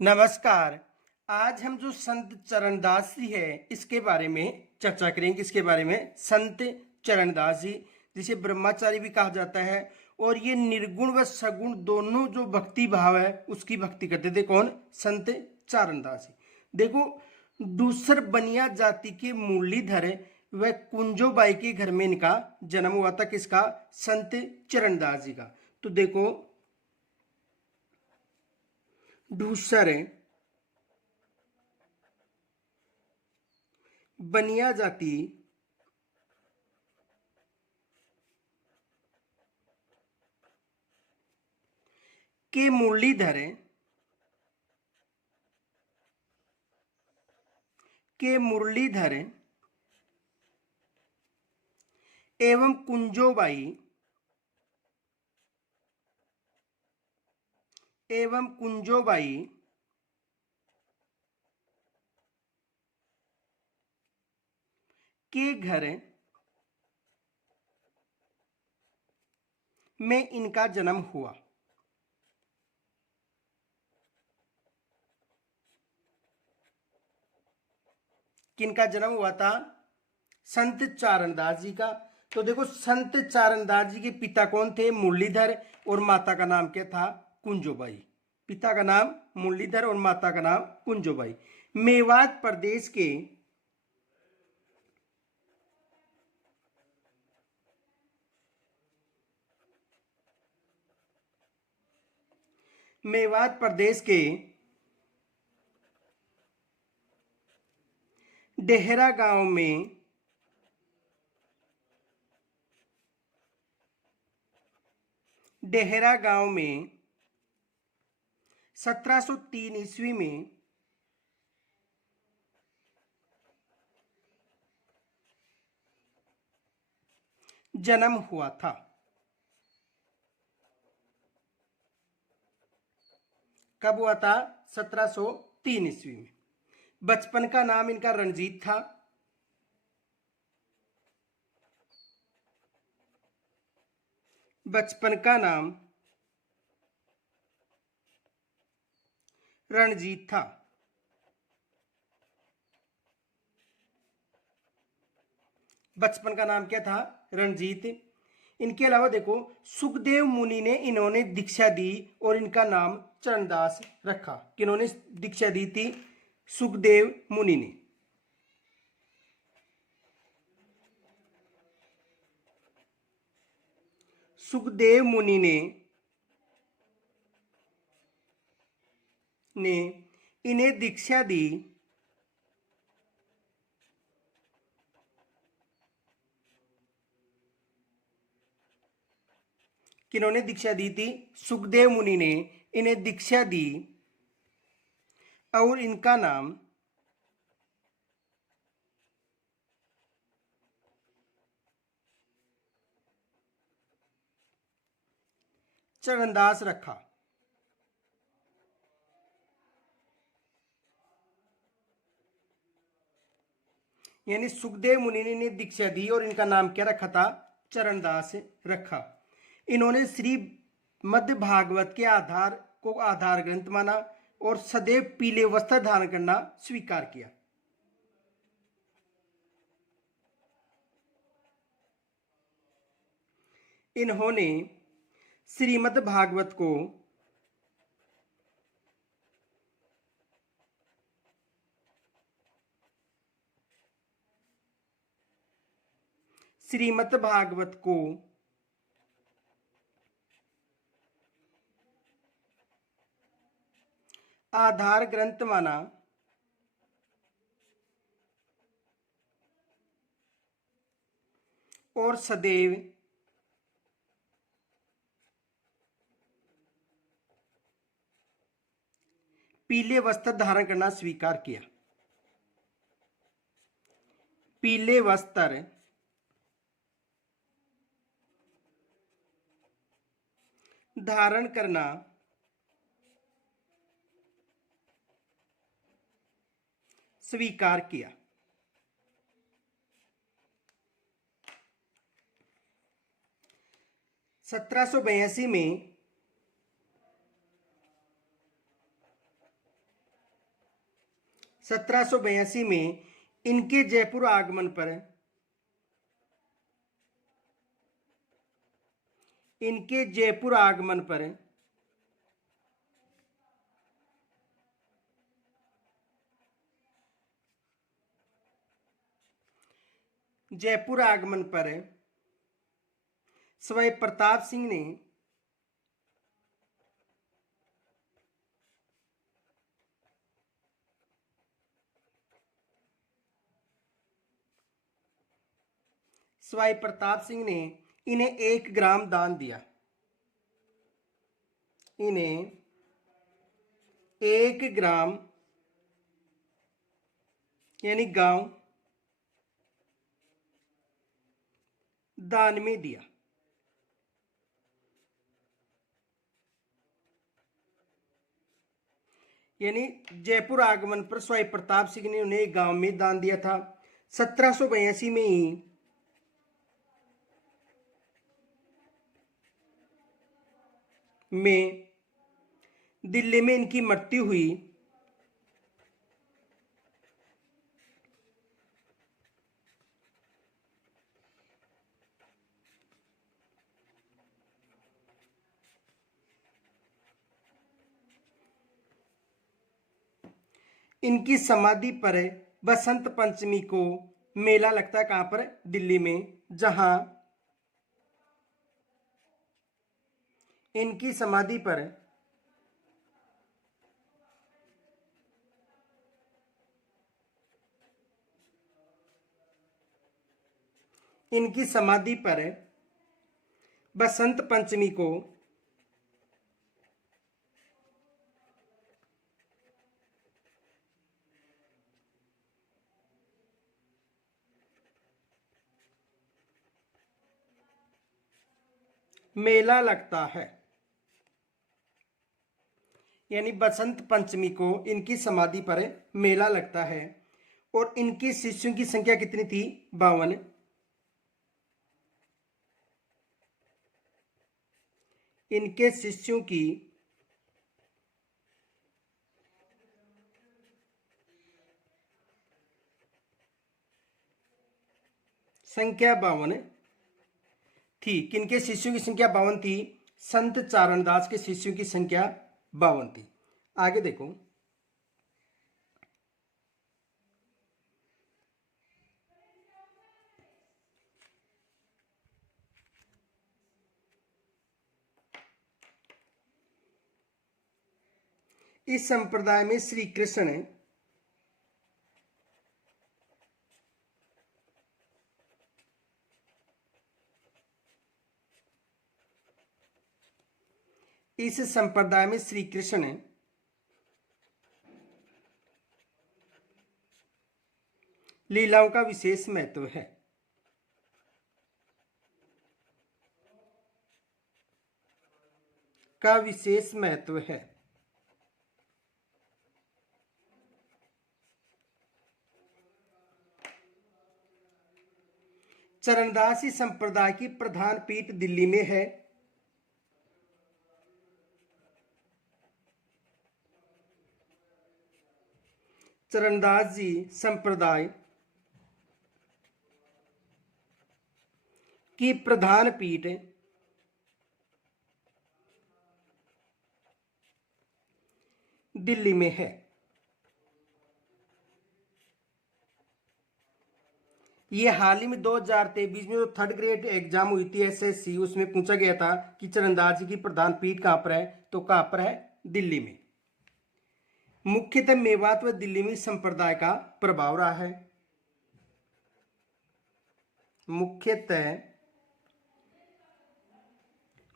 नमस्कार। आज हम जो संत चरणदास जी है इसके बारे में चर्चा करेंगे। इसके बारे में संत चरणदास जी, जिसे ब्रह्मचारी भी कहा जाता है, और ये निर्गुण व सगुण दोनों जो भक्ति भाव है उसकी भक्ति करते थे। कौन? संत चरणदास जी। देखो, दूसर बनिया जाति के मुरलीधर व कुंजोबाई के घर में इनका जन्म हुआ था। किसका? संत चरणदास जी का। तो देखो, दूसर बनिया जाति के मुरलीधर एवं कुंजोबाई के घर में इनका जन्म हुआ। किनका जन्म हुआ था? संत चारणदास जी का। तो देखो, संत चारणदास जी के पिता कौन थे? मुरलीधर, और माता का नाम क्या था? कुंजोबाई। पिता का नाम मुरलीधर और माता का नाम कुंजोबाई। मेवात प्रदेश के मेवात प्रदेश के डेहरा गांव में 1703 ईस्वी में जन्म हुआ था। कब हुआ था? 1703 ईस्वी में। बचपन का नाम इनका रणजीत था। बचपन का नाम रणजीत था। बचपन का नाम क्या था? रणजीत। इनके अलावा देखो, सुखदेव मुनि ने इन्होंने दीक्षा दी और इनका नाम चरणदास रखा। किन्होंने दीक्षा दी थी? सुखदेव मुनि ने। सुखदेव मुनि ने इन्हें दीक्षा दी किन्होंने दीक्षा दी थी? सुखदेव मुनि ने इन्हें दीक्षा दी और इनका नाम चरणदास रखा। यानी सुखदेव मुनि ने इन्हें दीक्षा दी और इनका नाम क्या रखा था? चरणदास रखा। इन्होंने श्री मध्य भागवत के आधार को आधार ग्रंथ माना और सदैव पीले वस्त्र धारण करना स्वीकार किया। इन्होंने श्रीमद् भागवत को श्रीमद् भागवत को आधार ग्रंथ माना और सदैव पीले वस्त्र धारण करना स्वीकार किया। पीले वस्त्र धारण करना स्वीकार किया। 1782 में 1782 में इनके जयपुर आगमन पर सवाई प्रताप सिंह ने इन्हें 1 ग्राम दान दिया। इन्हें 1 ग्राम यानी गांव दान में दिया। यानी जयपुर आगमन पर स्वाई प्रताप सिंह ने उन्हें एक गांव में दान दिया था। 1782 में ही दिल्ली में इनकी मृत्यु हुई। इनकी समाधि पर बसंत पंचमी को मेला लगता है। कहां पर? दिल्ली में। जहां इनकी समाधि पर बसंत पंचमी को मेला लगता है। यानी बसंत पंचमी को इनकी समाधि पर मेला लगता है। और इनके शिष्यों की संख्या कितनी थी? 52। इनके शिष्यों की संख्या 52 थी। किनके शिष्यों की संख्या 52 थी? संत चरणदास के शिष्यों की संख्या 52 थी। आगे देखो, इस संप्रदाय में श्री कृष्ण लीलाओं का विशेष महत्व है। चरणदासी संप्रदाय की प्रधान पीठ दिल्ली में है। चरणदास जी संप्रदाय की प्रधान पीठ दिल्ली में है। ये हाल ही में 2023 में जो 3rd ग्रेड एग्जाम हुई थी SSC, उसमें पूछा गया था कि चरणदास जी की प्रधान पीठ कहां पर है? तो कहां पर है? दिल्ली में। मुख्यतः मेवात व दिल्ली में संप्रदाय का प्रभाव रहा है। मुख्यतः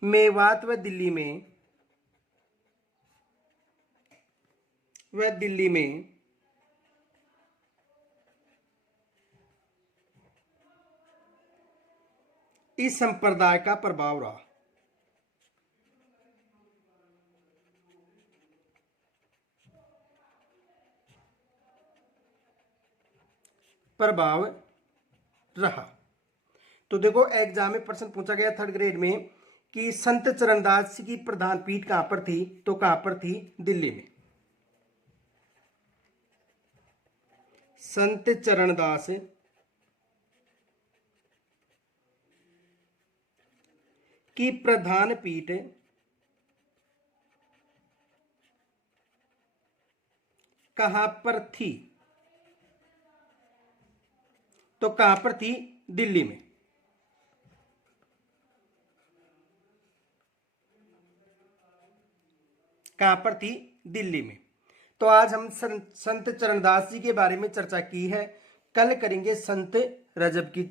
मेवात व दिल्ली में इस संप्रदाय का प्रभाव रहा। तो देखो, एग्जाम में प्रश्न पूछा गया 3rd ग्रेड में कि संत चरणदास की प्रधान पीठ कहां पर थी? तो कहां पर थी? दिल्ली में। संत चरणदास की प्रधान पीठ कहां पर थी? तो कहां पर थी? दिल्ली में। कहां पर थी? दिल्ली में। तो आज हम संत चरणदास जी के बारे में चर्चा की है। कल करेंगे संत रजब की।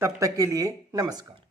तब तक के लिए नमस्कार।